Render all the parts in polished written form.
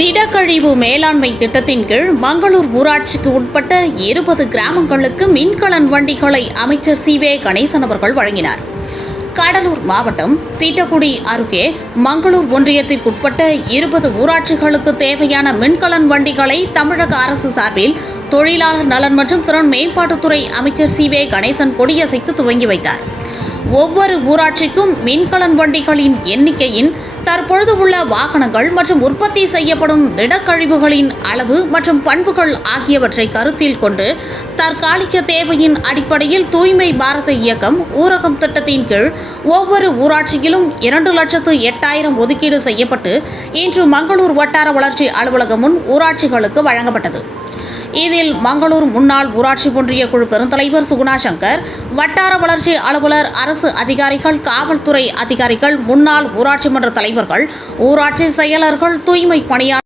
திடக்கழிவு மேலாண்மை திட்டத்தின் கீழ் மங்களூர் ஊராட்சிக்கு உட்பட்ட 20 கிராமங்களுக்கு மின்கலன் வண்டிகளை அமைச்சர் சி.வே. கணேசன் அவர்கள் வழங்கினார். கடலூர் மாவட்டம் தீட்டக்குடி அருகே மங்களூர் ஒன்றியத்திற்குட்பட்ட 20 ஊராட்சிகளுக்கு தேவையான மின்கலன் வண்டிகளை தமிழக அரசு சார்பில் தொழிலாளர் நலன் மற்றும் திறன் மேம்பாட்டுத்துறை அமைச்சர் சி.வே. கணேசன் கொடியசைத்து துவங்கி வைத்தார். ஒவ்வொரு ஊராட்சிக்கும் மின்கலன் வண்டிகளின் எண்ணிக்கையின் தற்பொழுது உள்ள வாகனங்கள் மற்றும் உற்பத்தி செய்யப்படும் திடக்கழிவுகளின் அளவு மற்றும் பண்புகள் ஆகியவற்றை கருத்தில் கொண்டு தற்காலிக தேவையின் அடிப்படையில் தூய்மை பாரத இயக்கம் ஊரகம் திட்டத்தின் கீழ் ஒவ்வொரு ஊராட்சியிலும் 2,08,000 ஒதுக்கீடு செய்யப்பட்டு இன்று மங்களூர் வட்டார வளர்ச்சி அலுவலகம் முன் ஊராட்சிகளுக்கு வழங்கப்பட்டது. இதில் மங்களூர் முன்னாள் ஊராட்சி ஒன்றிய குழு பெருந்தலைவர் சுகுணா சங்கர், வட்டார வளர்ச்சி அலுவலர், அரசு அதிகாரிகள், காவல்துறை அதிகாரிகள், முன்னாள் ஊராட்சி மன்ற தலைவர்கள், ஊராட்சி செயலர்கள், தூய்மை பணியாளர்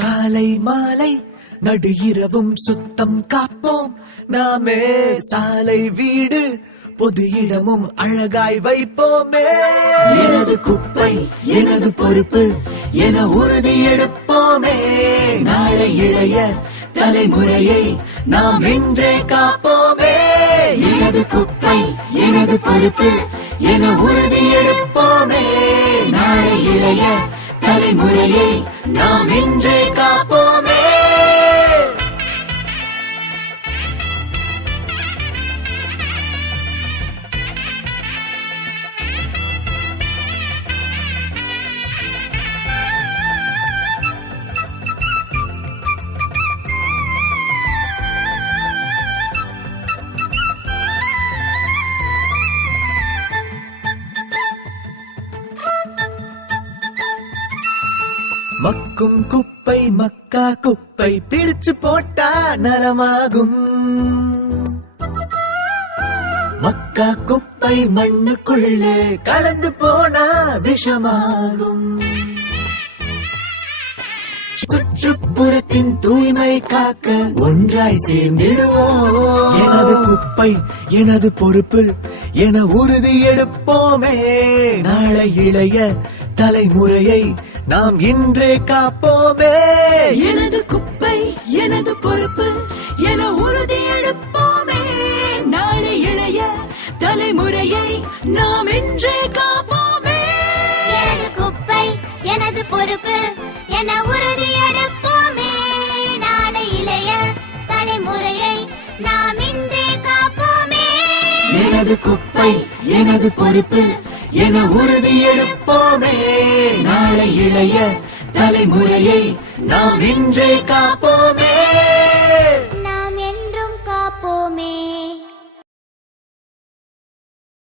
காலை மாலை நடு இரவும் சுத்தம் காப்போம் நாமே, சாலை வீடு பொது இடமும் அழகாய் வைப்போமே. எனது குப்பை எனது பொறுப்பு என உறுதி எடுப்போமே. நாளை இளைய தலைமுறையை நாம் இன்றே காப்போமே. எனது குப்பை எனது பொறுப்பு என உறுதி எடுப்போமே. நாளை இளைய தலைமுறையை நாம் இன்றே காப்போமே. மக்கும் குப்பை மக்கா குப்பை பிரிச்சு போட்டா நலமாகும். மக்கா குப்பை மண்ணுக்குள்ளே கலந்து போனா விஷமாகும். சுற்றுப்புறத்தின் தூய்மை காக்க ஒன்றாய் சேர்ந்திடுவோம். எனது குப்பை எனது பொறுப்பு என உறுதி எடுப்போமே. நாளை இளைய தலைமுறையை நாம் இன்றே காப்போமே. எனது குப்பை எனது பொறுப்பு என உறுதி எடுப்போமே. நாளை இளைய தலைமுறையை நாம் இன்றே காப்போமே. எனது குப்பை எனது பொறுப்பு என உறுதி எடுப்போமே. நாளை இளைய தலைமுறையை நாம் இன்றே காப்போமே. எனது குப்பை எனது பொறுப்பு என உறுதி எடுப்போமே. நாளை இளைய தலைமுறையை நாம் இன்றே காப்போமே.